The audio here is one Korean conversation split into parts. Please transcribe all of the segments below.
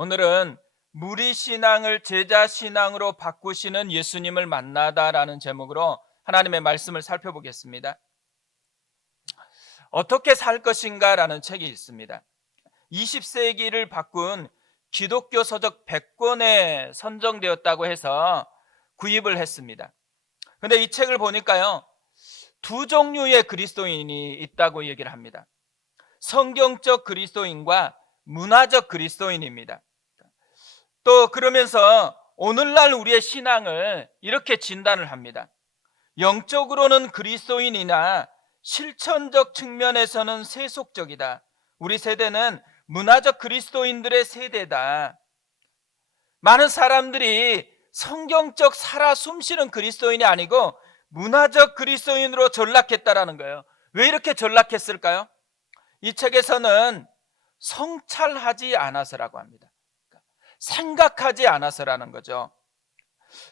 오늘은 무리신앙을 제자신앙으로 바꾸시는 예수님을 만나다라는 제목으로 하나님의 말씀을 살펴보겠습니다. 어떻게 살 것인가라는 책이 있습니다. 20세기를 바꾼 기독교 서적 100권에 선정되었다고 해서 구입을 했습니다. 그런데 이 책을 보니까요, 두 종류의 그리스도인이 있다고 얘기를 합니다. 성경적 그리스도인과 문화적 그리스도인입니다. 또 그러면서 오늘날 우리의 신앙을 이렇게 진단을 합니다. 영적으로는 그리스도인이나 실천적 측면에서는 세속적이다. 우리 세대는 문화적 그리스도인들의 세대다. 많은 사람들이 성경적 살아 숨쉬는 그리스도인이 아니고 문화적 그리스도인으로 전락했다라는 거예요. 왜 이렇게 전락했을까요? 이 책에서는 성찰하지 않아서라고 합니다. 생각하지 않아서라는 거죠.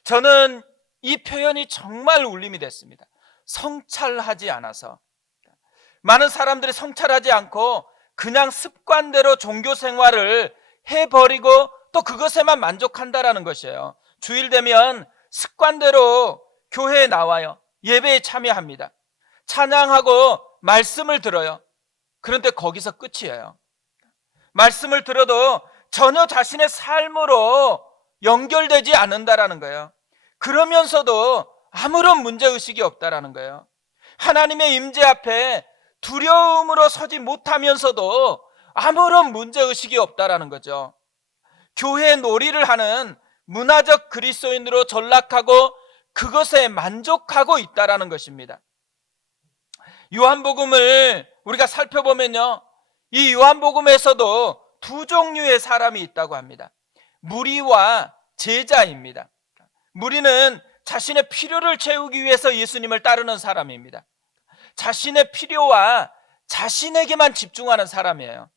저는 이 표현이 정말 울림이 됐습니다. 성찰하지 않아서. 많은 사람들이 성찰하지 않고 그냥 습관대로 종교 생활을 해버리고 또 그것에만 만족한다라는 것이에요. 주일 되면 습관대로 교회에 나와요. 예배에 참여합니다. 찬양하고 말씀을 들어요. 그런데 거기서 끝이에요. 말씀을 들어도 전혀 자신의 삶으로 연결되지 않는다라는 거예요. 그러면서도 아무런 문제의식이 없다라는 거예요. 하나님의 임재 앞에 두려움으로 서지 못하면서도 아무런 문제의식이 없다라는 거죠. 교회 놀이를 하는 문화적 그리스도인으로 전락하고 그것에 만족하고 있다라는 것입니다. 요한복음을 우리가 살펴보면요, 이 요한복음에서도 두 종류의 사람이 있다고 합니다. 무리와 제자입니다. 무리는 자신의 필요를 채우기 위해서 예수님을 따르는 사람입니다. 자신의 필요와 자신에게만 집중하는 사람이에요.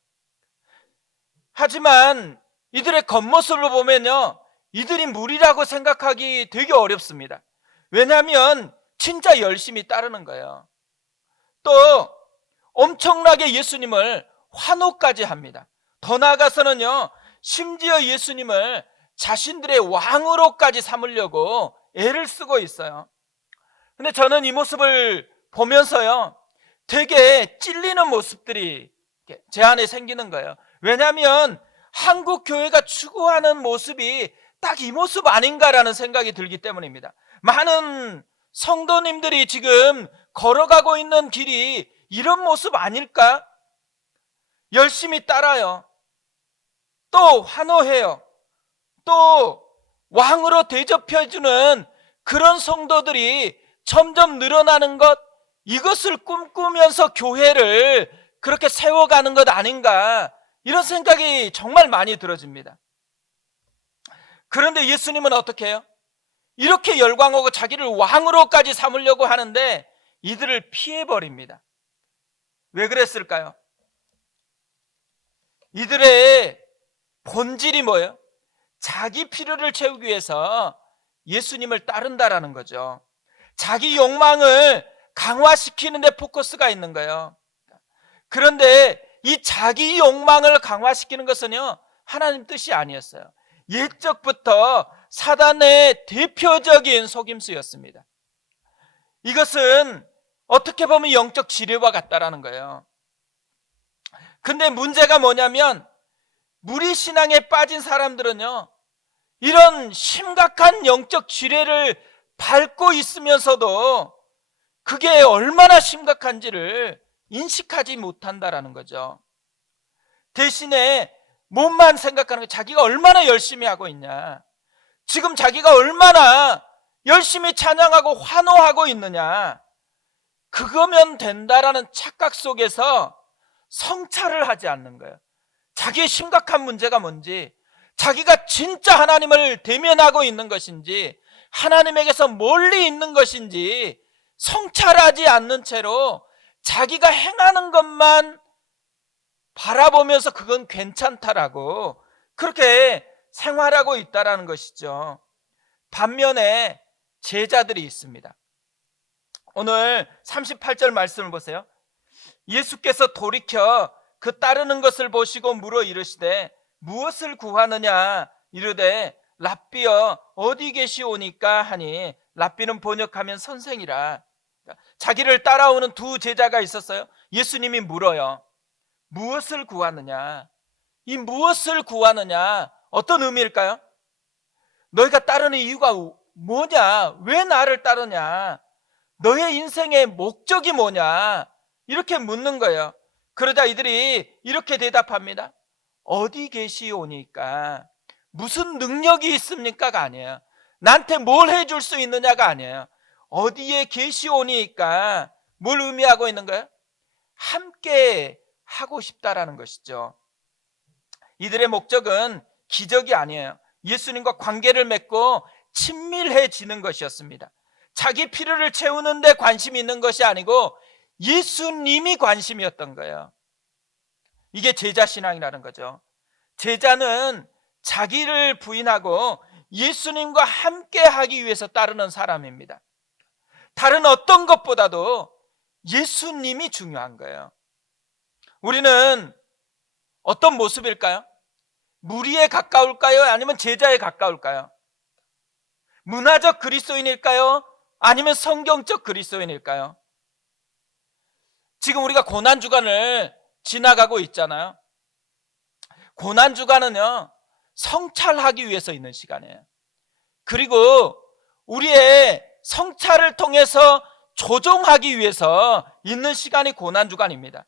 하지만 이들의 겉모습을 보면요, 이들이 무리라고 생각하기 되게 어렵습니다. 왜냐하면 진짜 열심히 따르는 거예요. 또 엄청나게 예수님을 환호까지 합니다. 더 나아가서는요, 심지어 예수님을 자신들의 왕으로까지 삼으려고 애를 쓰고 있어요. 근데 저는 이 모습을 보면서요, 되게 찔리는 모습들이 제 안에 생기는 거예요. 왜냐하면 한국 교회가 추구하는 모습이 딱 이 모습 아닌가라는 생각이 들기 때문입니다. 많은 성도님들이 지금 걸어가고 있는 길이 이런 모습 아닐까? 열심히 따라요. 또 환호해요. 또 왕으로 대접해주는 그런 성도들이 점점 늘어나는 것, 이것을 꿈꾸면서 교회를 그렇게 세워가는 것 아닌가, 이런 생각이 정말 많이 들어집니다. 그런데 예수님은 어떻게 해요? 이렇게 열광하고 자기를 왕으로까지 삼으려고 하는데 이들을 피해버립니다. 왜 그랬을까요? 이들의 본질이 뭐예요? 자기 필요를 채우기 위해서 예수님을 따른다라는 거죠. 자기 욕망을 강화시키는 데 포커스가 있는 거예요. 그런데 이 자기 욕망을 강화시키는 것은요, 하나님 뜻이 아니었어요. 옛적부터 사단의 대표적인 속임수였습니다. 이것은 어떻게 보면 영적 지뢰와 같다라는 거예요. 근데 문제가 뭐냐면 무리신앙에 빠진 사람들은요, 이런 심각한 영적 지뢰를 밟고 있으면서도 그게 얼마나 심각한지를 인식하지 못한다라는 거죠. 대신에 몸만 생각하는 거예요. 자기가 얼마나 열심히 하고 있냐, 지금 자기가 얼마나 열심히 찬양하고 환호하고 있느냐, 그거면 된다라는 착각 속에서 성찰을 하지 않는 거예요. 자기의 심각한 문제가 뭔지, 자기가 진짜 하나님을 대면하고 있는 것인지, 하나님에게서 멀리 있는 것인지 성찰하지 않는 채로 자기가 행하는 것만 바라보면서 그건 괜찮다라고 그렇게 생활하고 있다라는 것이죠. 반면에 제자들이 있습니다. 오늘 38절 말씀을 보세요. 예수께서 돌이켜 그 따르는 것을 보시고 물어 이르시되 무엇을 구하느냐 이르되 랍비여 어디 계시오니까 하니, 랍비는 번역하면 선생이라. 자기를 따라오는 두 제자가 있었어요. 예수님이 물어요. 무엇을 구하느냐? 이 무엇을 구하느냐 어떤 의미일까요? 너희가 따르는 이유가 뭐냐? 왜 나를 따르냐? 너의 인생의 목적이 뭐냐? 이렇게 묻는 거예요. 그러자 이들이 이렇게 대답합니다. 어디 계시오니까. 무슨 능력이 있습니까가 아니에요. 나한테 뭘 해줄 수 있느냐가 아니에요. 어디에 계시오니까 뭘 의미하고 있는 거예요? 함께 하고 싶다라는 것이죠. 이들의 목적은 기적이 아니에요. 예수님과 관계를 맺고 친밀해지는 것이었습니다. 자기 필요를 채우는 데 관심이 있는 것이 아니고 예수님이 관심이었던 거예요. 이게 제자신앙이라는 거죠. 제자는 자기를 부인하고 예수님과 함께 하기 위해서 따르는 사람입니다. 다른 어떤 것보다도 예수님이 중요한 거예요. 우리는 어떤 모습일까요? 무리에 가까울까요? 아니면 제자에 가까울까요? 문화적 그리스도인일까요? 아니면 성경적 그리스도인일까요? 지금 우리가 고난주간을 지나가고 있잖아요. 고난주간은요, 성찰하기 위해서 있는 시간이에요. 그리고 우리의 성찰을 통해서 조정하기 위해서 있는 시간이 고난주간입니다.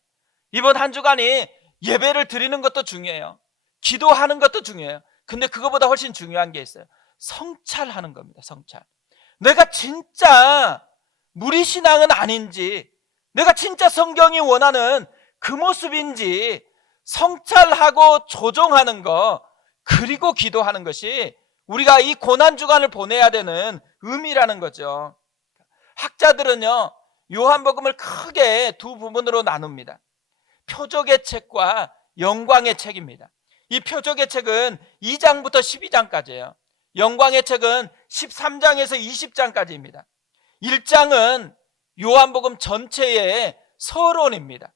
이번 한 주간이 예배를 드리는 것도 중요해요. 기도하는 것도 중요해요. 근데 그거보다 훨씬 중요한 게 있어요. 성찰하는 겁니다. 성찰. 내가 진짜 무리신앙은 아닌지, 내가 진짜 성경이 원하는 그 모습인지 성찰하고 조정하는 거, 그리고 기도하는 것이 우리가 이 고난주간을 보내야 되는 의미라는 거죠. 학자들은요, 요한복음을 크게 두 부분으로 나눕니다. 표적의 책과 영광의 책입니다. 이 표적의 책은 2장부터 12장까지예요. 영광의 책은 13장에서 20장까지입니다. 1장은 요한복음 전체의 서론입니다.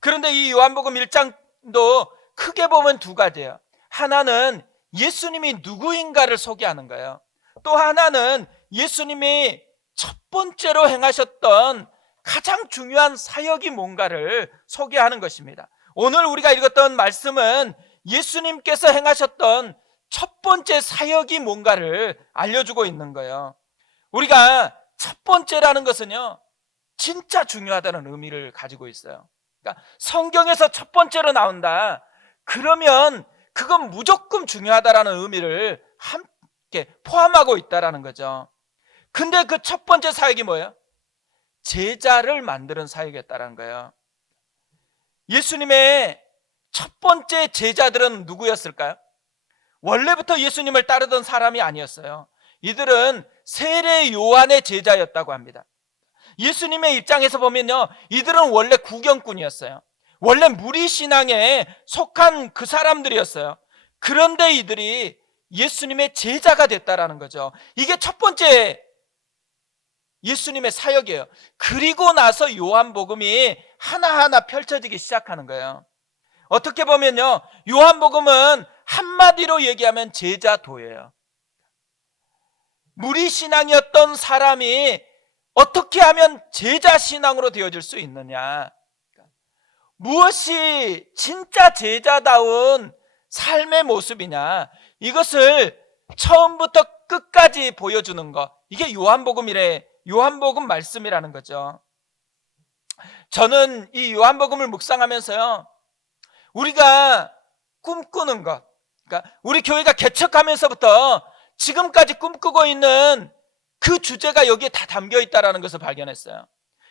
그런데 이 요한복음 1장도 크게 보면 두 가지예요. 하나는 예수님이 누구인가를 소개하는 거예요. 또 하나는 예수님이 첫 번째로 행하셨던 가장 중요한 사역이 뭔가를 소개하는 것입니다. 오늘 우리가 읽었던 말씀은 예수님께서 행하셨던 첫 번째 사역이 뭔가를 알려주고 있는 거예요. 우리가 첫 번째라는 것은요, 진짜 중요하다는 의미를 가지고 있어요. 그러니까 성경에서 첫 번째로 나온다, 그러면 그건 무조건 중요하다라는 의미를 함께 포함하고 있다라는 거죠. 근데 그 첫 번째 사역이 뭐예요? 제자를 만드는 사역이었다는 거예요. 예수님의 첫 번째 제자들은 누구였을까요? 원래부터 예수님을 따르던 사람이 아니었어요. 이들은 세례 요한의 제자였다고 합니다. 예수님의 입장에서 보면요, 이들은 원래 구경꾼이었어요. 원래 무리신앙에 속한 그 사람들이었어요. 그런데 이들이 예수님의 제자가 됐다라는 거죠. 이게 첫 번째 예수님의 사역이에요. 그리고 나서 요한복음이 하나하나 펼쳐지기 시작하는 거예요. 어떻게 보면요, 요한복음은 한마디로 얘기하면 제자도예요. 무리신앙이었던 사람이 어떻게 하면 제자신앙으로 되어질 수 있느냐, 무엇이 진짜 제자다운 삶의 모습이냐, 이것을 처음부터 끝까지 보여주는 것, 이게 요한복음 말씀이라는 거죠. 저는 이 요한복음을 묵상하면서요, 우리가 꿈꾸는 것, 그러니까 우리 교회가 개척하면서부터 지금까지 꿈꾸고 있는 그 주제가 여기에 다 담겨 있다는 것을 발견했어요.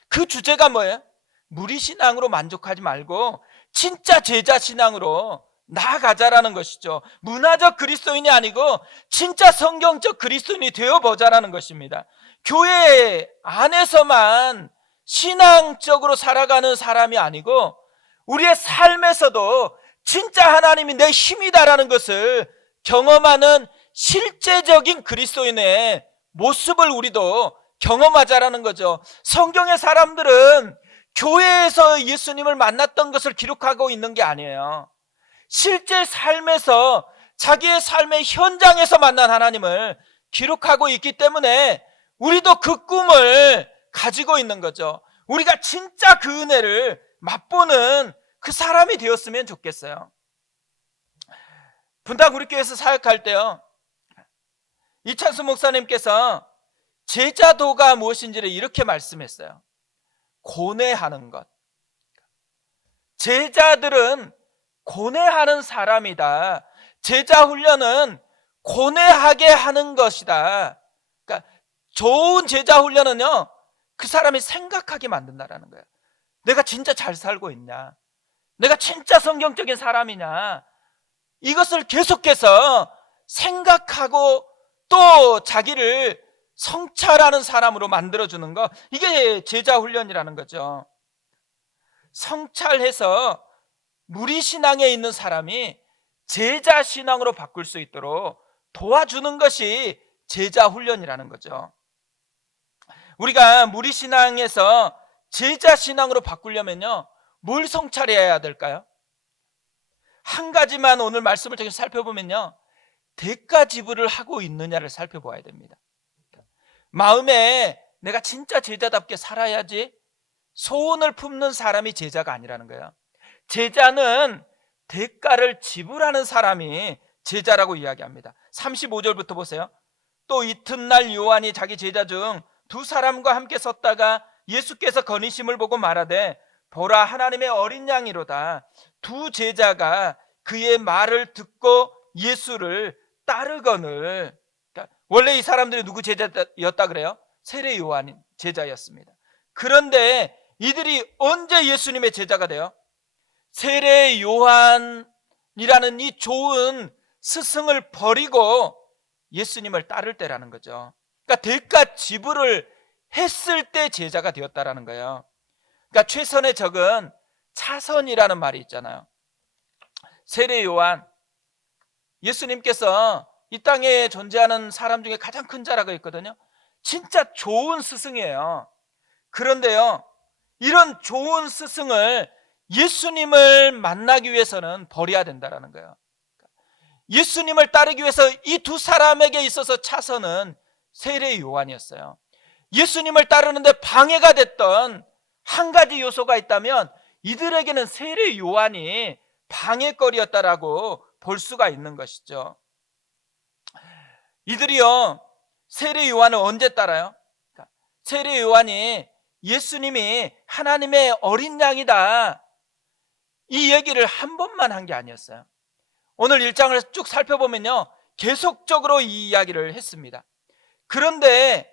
그 주제가 뭐예요? 무리신앙으로 만족하지 말고 진짜 제자신앙으로 나아가자라는 것이죠. 문화적 그리스도인이 아니고 진짜 성경적 그리스도인이 되어보자라는 것입니다. 교회 안에서만 신앙적으로 살아가는 사람이 아니고 우리의 삶에서도 진짜 하나님이 내 힘이다라는 것을 경험하는 실제적인 그리스도인의 모습을 우리도 경험하자라는 거죠. 성경의 사람들은 교회에서 예수님을 만났던 것을 기록하고 있는 게 아니에요. 실제 삶에서 자기의 삶의 현장에서 만난 하나님을 기록하고 있기 때문에 우리도 그 꿈을 가지고 있는 거죠. 우리가 진짜 그 은혜를 맛보는 그 사람이 되었으면 좋겠어요. 분당 우리 교회에서 사역할 때요, 이찬수 목사님께서 제자도가 무엇인지를 이렇게 말씀했어요. 고뇌하는 것. 제자들은 고뇌하는 사람이다. 제자 훈련은 고뇌하게 하는 것이다. 그러니까 좋은 제자 훈련은요, 그 사람이 생각하게 만든다라는 거예요. 내가 진짜 잘 살고 있냐? 내가 진짜 성경적인 사람이냐? 이것을 계속해서 생각하고 또 자기를 성찰하는 사람으로 만들어주는 거, 이게 제자 훈련이라는 거죠. 성찰해서 무리신앙에 있는 사람이 제자 신앙으로 바꿀 수 있도록 도와주는 것이 제자 훈련이라는 거죠. 우리가 무리신앙에서 제자 신앙으로 바꾸려면요, 뭘 성찰해야 될까요? 한 가지만 오늘 말씀을 통해서 살펴보면요, 대가 지불을 하고 있느냐를 살펴보아야 됩니다. 마음에 내가 진짜 제자답게 살아야지 소원을 품는 사람이 제자가 아니라는 거예요. 제자는 대가를 지불하는 사람이 제자라고 이야기합니다. 35절부터 보세요. 또 이튿날 요한이 자기 제자 중 두 사람과 함께 섰다가 예수께서 거니심을 보고 말하되 보라, 하나님의 어린 양이로다. 두 제자가 그의 말을 듣고 예수를 따르거늘. 그러니까 원래 이 사람들이 누구 제자였다 그래요? 세례 요한 제자였습니다. 그런데 이들이 언제 예수님의 제자가 돼요? 세례 요한이라는 이 좋은 스승을 버리고 예수님을 따를 때라는 거죠. 그러니까 대가 지불을 했을 때 제자가 되었다라는 거예요. 그러니까 최선의 적은 차선이라는 말이 있잖아요. 세례 요한, 예수님께서 이 땅에 존재하는 사람 중에 가장 큰 자라고 했거든요. 진짜 좋은 스승이에요. 그런데요, 이런 좋은 스승을 예수님을 만나기 위해서는 버려야 된다는 거예요. 예수님을 따르기 위해서 이 두 사람에게 있어서 차선은 세례 요한이었어요. 예수님을 따르는데 방해가 됐던 한 가지 요소가 있다면 이들에게는 세례 요한이 방해거리였다라고 볼 수가 있는 것이죠. 이들이요, 세례 요한을 언제 따라요? 세례 요한이 예수님이 하나님의 어린 양이다, 이 얘기를 한 번만 한 게 아니었어요. 오늘 1장을 쭉 살펴보면요, 계속적으로 이 이야기를 했습니다. 그런데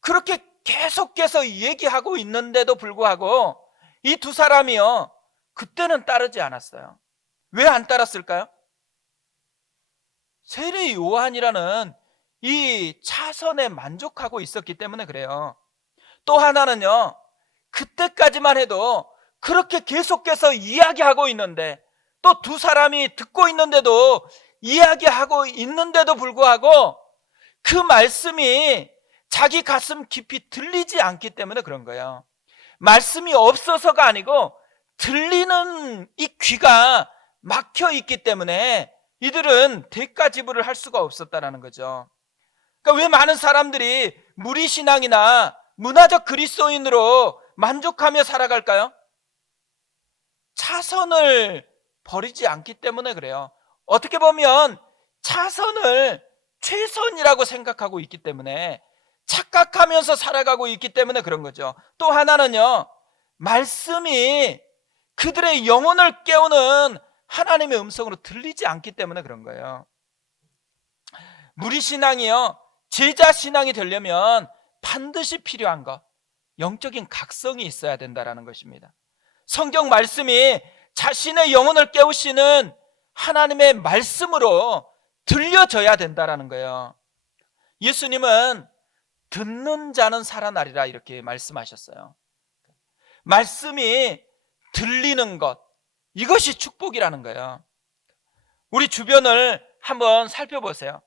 그렇게 계속해서 얘기하고 있는데도 불구하고 이 두 사람이요, 그때는 따르지 않았어요. 왜 안 따랐을까요? 세례 요한이라는 이 차선에 만족하고 있었기 때문에 그래요. 또 하나는요, 그때까지만 해도 그렇게 계속해서 이야기하고 있는데, 또 두 사람이 듣고 있는데도, 이야기하고 있는데도 불구하고 그 말씀이 자기 가슴 깊이 들리지 않기 때문에 그런 거예요. 말씀이 없어서가 아니고 들리는 이 귀가 막혀 있기 때문에 이들은 대가 지불을 할 수가 없었다는 거죠. 그러니까 왜 많은 사람들이 무리신앙이나 문화적 그리스도인으로 만족하며 살아갈까요? 차선을 버리지 않기 때문에 그래요. 어떻게 보면 차선을 최선이라고 생각하고 있기 때문에, 착각하면서 살아가고 있기 때문에 그런 거죠. 또 하나는요, 말씀이 그들의 영혼을 깨우는 하나님의 음성으로 들리지 않기 때문에 그런 거예요. 무리신앙이요, 제자신앙이 되려면 반드시 필요한 것, 영적인 각성이 있어야 된다는 것입니다. 성경 말씀이 자신의 영혼을 깨우시는 하나님의 말씀으로 들려져야 된다는 거예요. 예수님은 듣는 자는 살아나리라 이렇게 말씀하셨어요. 말씀이 들리는 것, 이것이 축복이라는 거예요. 우리 주변을 한번 살펴보세요.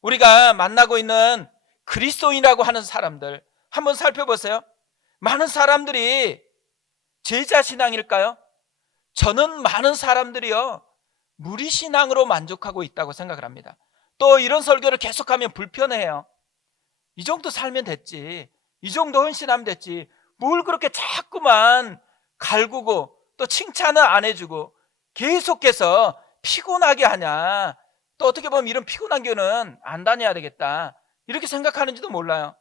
우리가 만나고 있는 그리스도인이라고 하는 사람들 한번 살펴보세요. 많은 사람들이 제자신앙일까요? 저는 많은 사람들이요, 무리신앙으로 만족하고 있다고 생각을 합니다. 또 이런 설교를 계속하면 불편해요. 이 정도 살면 됐지, 이 정도 헌신하면 됐지, 뭘 그렇게 자꾸만 갈구고 또 칭찬을 안 해주고 계속해서 피곤하게 하냐, 또 어떻게 보면 이런 피곤한 교회는 안 다녀야 되겠다, 이렇게 생각하는지도 몰라요.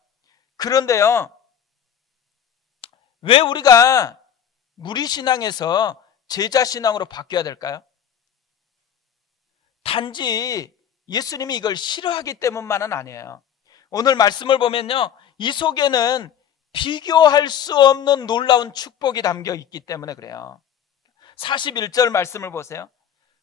그런데요, 왜 우리가 무리신앙에서 제자신앙으로 바뀌어야 될까요? 단지 예수님이 이걸 싫어하기 때문만은 아니에요. 오늘 말씀을 보면요, 이 속에는 비교할 수 없는 놀라운 축복이 담겨 있기 때문에 그래요. 41절 말씀을 보세요.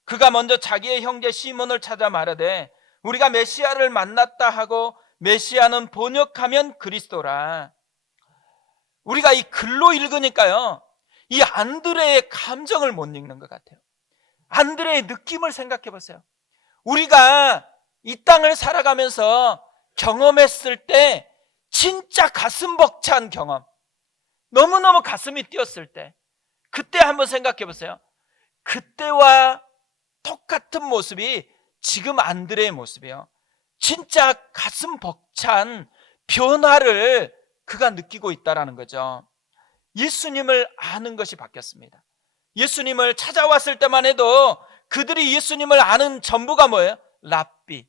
그가 먼저 자기의 형제 시몬을 찾아 말하되 우리가 메시아를 만났다 하고, 메시아는 번역하면 그리스도라. 우리가 이 글로 읽으니까요, 이 안드레의 감정을 못 읽는 것 같아요. 안드레의 느낌을 생각해 보세요. 우리가 이 땅을 살아가면서 경험했을 때 진짜 가슴 벅찬 경험, 너무너무 가슴이 뛰었을 때, 그때 한번 생각해 보세요. 그때와 똑같은 모습이 지금 안드레의 모습이에요. 진짜 가슴 벅찬 변화를 그가 느끼고 있다는 거죠. 예수님을 아는 것이 바뀌었습니다. 예수님을 찾아왔을 때만 해도 그들이 예수님을 아는 전부가 뭐예요? 랍비,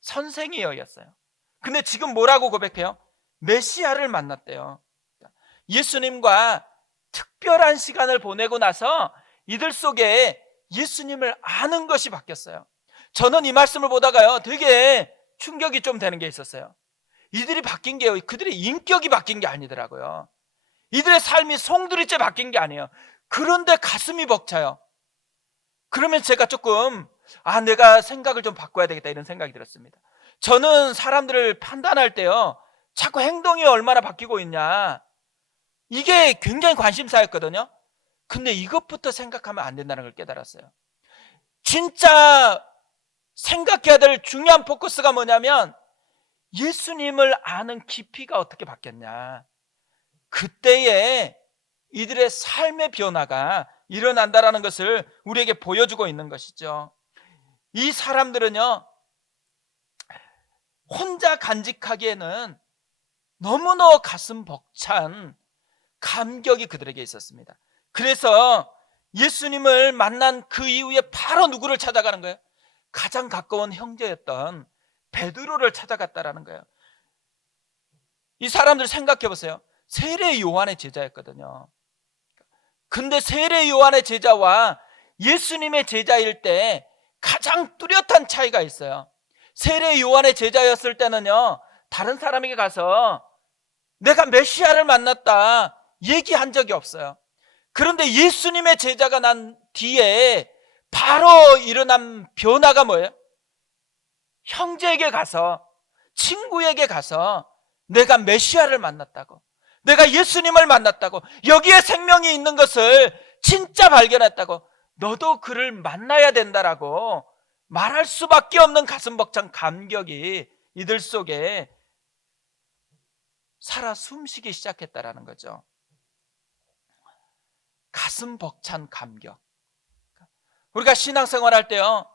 선생이었어요. 근데 지금 뭐라고 고백해요? 메시아를 만났대요. 예수님과 특별한 시간을 보내고 나서 이들 속에 예수님을 아는 것이 바뀌었어요. 저는 이 말씀을 보다가요, 되게 충격이 좀 되는 게 있었어요. 이들이 바뀐 게요, 그들의 인격이 바뀐 게 아니더라고요. 이들의 삶이 송두리째 바뀐 게 아니에요. 그런데 가슴이 벅차요. 그러면 제가 조금 내가 생각을 좀 바꿔야 되겠다, 이런 생각이 들었습니다. 저는 사람들을 판단할 때요, 자꾸 행동이 얼마나 바뀌고 있냐, 이게 굉장히 관심사였거든요. 근데 이것부터 생각하면 안 된다는 걸 깨달았어요. 진짜 생각해야 될 중요한 포커스가 뭐냐면, 예수님을 아는 깊이가 어떻게 바뀌었냐, 그때에 이들의 삶의 변화가 일어난다는 것을 우리에게 보여주고 있는 것이죠. 이 사람들은요, 혼자 간직하기에는 너무나 가슴 벅찬 감격이 그들에게 있었습니다. 그래서 예수님을 만난 그 이후에 바로 누구를 찾아가는 거예요? 가장 가까운 형제였던 베드로를 찾아갔다라는 거예요. 이 사람들 생각해 보세요. 세례 요한의 제자였거든요. 근데 세례 요한의 제자와 예수님의 제자일 때 가장 뚜렷한 차이가 있어요. 세례 요한의 제자였을 때는요, 다른 사람에게 가서 내가 메시아를 만났다 얘기한 적이 없어요. 그런데 예수님의 제자가 난 뒤에 바로 일어난 변화가 뭐예요? 형제에게 가서, 친구에게 가서 내가 메시아를 만났다고, 내가 예수님을 만났다고, 여기에 생명이 있는 것을 진짜 발견했다고, 너도 그를 만나야 된다라고 말할 수밖에 없는 가슴 벅찬 감격이 이들 속에 살아 숨쉬기 시작했다라는 거죠. 가슴 벅찬 감격. 우리가 신앙생활 할 때요,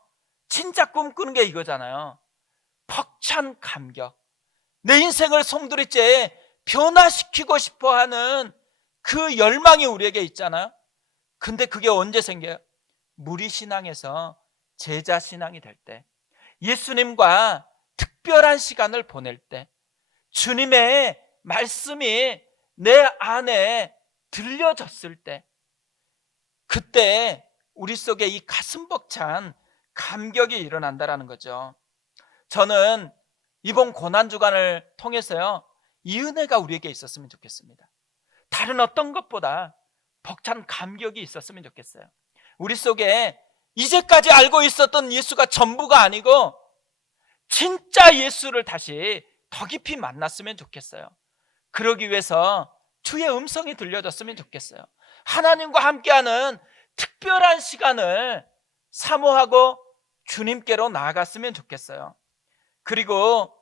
진짜 꿈꾸는 게 이거잖아요. 벅찬 감격. 내 인생을 송두리째 변화시키고 싶어하는 그 열망이 우리에게 있잖아요. 근데 그게 언제 생겨요? 무리신앙에서 제자신앙이 될 때, 예수님과 특별한 시간을 보낼 때, 주님의 말씀이 내 안에 들려졌을 때, 그때 우리 속에 이 가슴 벅찬 감격이 일어난다는 거죠. 저는 이번 고난주간을 통해서요, 이 은혜가 우리에게 있었으면 좋겠습니다. 다른 어떤 것보다 벅찬 감격이 있었으면 좋겠어요. 우리 속에 이제까지 알고 있었던 예수가 전부가 아니고 진짜 예수를 다시 더 깊이 만났으면 좋겠어요. 그러기 위해서 주의 음성이 들려졌으면 좋겠어요. 하나님과 함께하는 특별한 시간을 사모하고 주님께로 나아갔으면 좋겠어요. 그리고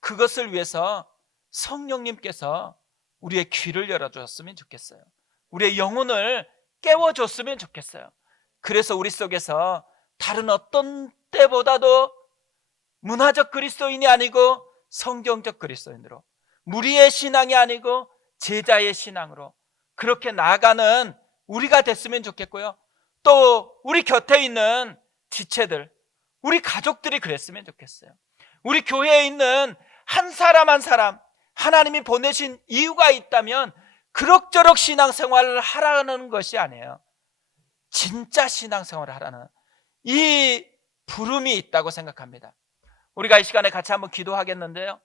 그것을 위해서 성령님께서 우리의 귀를 열어주었으면 좋겠어요. 우리의 영혼을 깨워줬으면 좋겠어요. 그래서 우리 속에서 다른 어떤 때보다도 문화적 그리스도인이 아니고 성경적 그리스도인으로, 무리의 신앙이 아니고 제자의 신앙으로 그렇게 나아가는 우리가 됐으면 좋겠고요. 또 우리 곁에 있는 지체들, 우리 가족들이 그랬으면 좋겠어요. 우리 교회에 있는 한 사람 한 사람, 하나님이 보내신 이유가 있다면 그럭저럭 신앙생활을 하라는 것이 아니에요. 진짜 신앙생활을 하라는 이 부름이 있다고 생각합니다. 우리가 이 시간에 같이 한번 기도하겠는데요,